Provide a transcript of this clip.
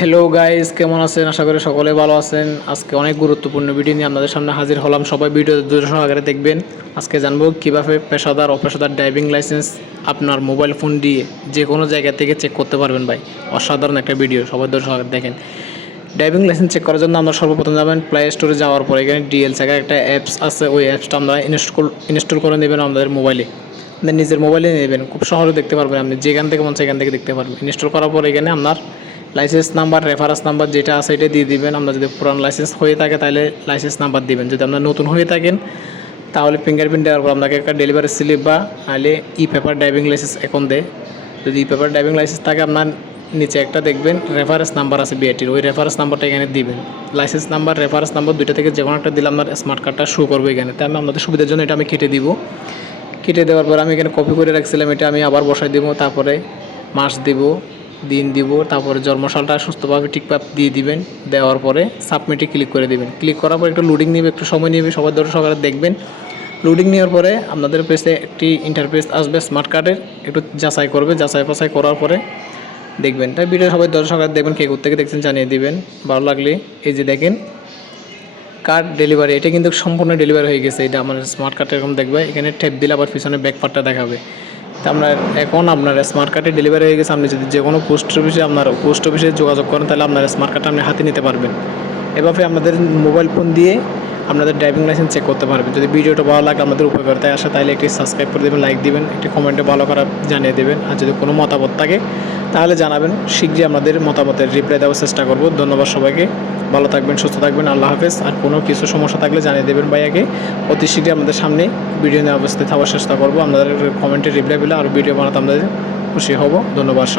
Hello guys, কেমন আছেন? আশা করি সকলে ভালো আছেন। আজকে অনেক গুরুত্বপূর্ণ ভিডিও নিয়ে আপনাদের সামনে হাজির হলাম। সবাই ভিডিও ধৈর্য সহকারে দেখবেন। আজকে জানবো কিভাবে পেশাদার অপেশাদার ড্রাইভিং লাইসেন্স আপনার মোবাইল ফোন দিয়ে যে কোনো জায়গা থেকে চেক করতে পারবেন ভাই। অসাধারণ একটা ভিডিও, সবাই ধৈর্য সহকারে দেখেন। ড্রাইভিং লাইসেন্স চেক করার জন্য আমরা সর্বপ্রথম যাবেন প্লে স্টোরে। যাওয়ার পরে এখানে ডিএলসি একটা অ্যাপস আছে, ওই অ্যাপসটা আমরা ইনস্টল করে নেবেন আমাদের মোবাইলে। আপনার নিজের মোবাইলে নেবেন, খুব সহজে দেখতে পারবেন। আপনি যেখান থেকে মন সেখান থেকে দেখতে পারবেন। ইনস্টল করার পর এখানে আপনার লাইসেন্স নাম্বার, রেফারেন্স নাম্বার যেটা আছে এটা দিয়ে দিবেন। আপনার যদি পুরান লাইসেন্স হয়ে থাকে তাহলে লাইসেন্স নাম্বার দিবেন। যদি আপনার নতুন হয়ে থাকেন তাহলে ফিঙ্গারপ্রিন্ট দেওয়ার পর আপনাকে একটা ডেলিভারি স্লিপ বা নাহলে ই পেপার ড্রাইভিং লাইসেন্স এখন দেয়। যদি ই পেপার ড্রাইভিং লাইসেন্স থাকে আপনার নিচে একটা দেখবেন রেফারেন্স নাম্বার আছে বিআরটির, ওই রেফারেন্স নাম্বারটা এখানে দিবেন। লাইসেন্স নাম্বার, রেফারেন্স নাম্বার দুইটা থেকে যে কোনো একটা দিলে আপনার স্মার্ট কার্ডটা শো করবে এখানে। তাই আমি আপনাদের সুবিধার জন্য এটা আমি কেটে দিব। কেটে দেওয়ার পর আমি এখানে কপি করে রাখছিলাম, এটা আমি আবার বসাই দেবো। তারপরে মাস দিব, দিন দিব, তারপরে জন্মসালটা সুস্থভাবে ঠিকঠাক দিয়ে দিবেন। দেওয়ার পরে সাবমিটে ক্লিক করে দিবেন। ক্লিক করার পর একটু লোডিং নেবে, একটু সময় নেবে, সবার ধরে সকালে দেখবেন। লোডিং নেওয়ার পরে আপনাদের পেজে একটি ইন্টারফেস আসবে স্মার্ট কার্ডের, একটু যাচাই করবে। যাচাই বাছাই করার পরে দেখবেন। তাই ভিডিও সবাই ধরে সকালে দেখবেন, কে কোথা থেকে দেখছেন জানিয়ে দিবেন। ভালো লাগলে এই যে দেখেন কার্ড ডেলিভারি, এটা কিন্তু সম্পূর্ণ ডেলিভারি হয়ে গেছে। এটা আমার স্মার্ট কার্ড এরকম দেখবে, এখানে ট্যাপ দিলে আবার পিছনে ব্যাক পার্টটা দেখাবে। তা আপনার এখন আপনার স্মার্ট কার্ডে ডেলিভারি হয়ে গেছে। আপনি যদি যে কোনো পোস্ট অফিসে যোগাযোগ করেন তাহলে আপনার স্মার্ট কার্ডটা আপনি হাতে নিতে পারবেন। এভাবে আপনাদের মোবাইল ফোন দিয়ে আপনাদের ড্রাইভিং লাইসেন্স চেক করতে পারবেন। যদি ভিডিওটা ভালো লাগে, আমাদের উপকারিতায় আসে, তাহলে একটি সাবস্ক্রাইব করে দেবেন, লাইক দিবেন, একটি কমেন্টে ভালো করা জানিয়ে দেবেন। আর যদি কোনো মতামত থাকে তাহলে জানাবেন, শীঘ্রই আমাদের মতামতের রিপ্লাই দেওয়ার চেষ্টা করব। ধন্যবাদ সবাইকে, ভালো থাকবেন, সুস্থ থাকবেন, আল্লাহ হাফেজ। আর কোনো কিছু সমস্যা থাকলে জানিয়ে দেবেন ভাইয়াকে। অতি শীঘ্রই আমাদের সামনে ভিডিও নিয়ে উপস্থিত হওয়ার চেষ্টা করবো। আপনাদের কমেন্টে রিপ্লাই পেলে আর ভিডিও বানাতে আমাদের খুশি হব। ধন্যবাদ সবাই।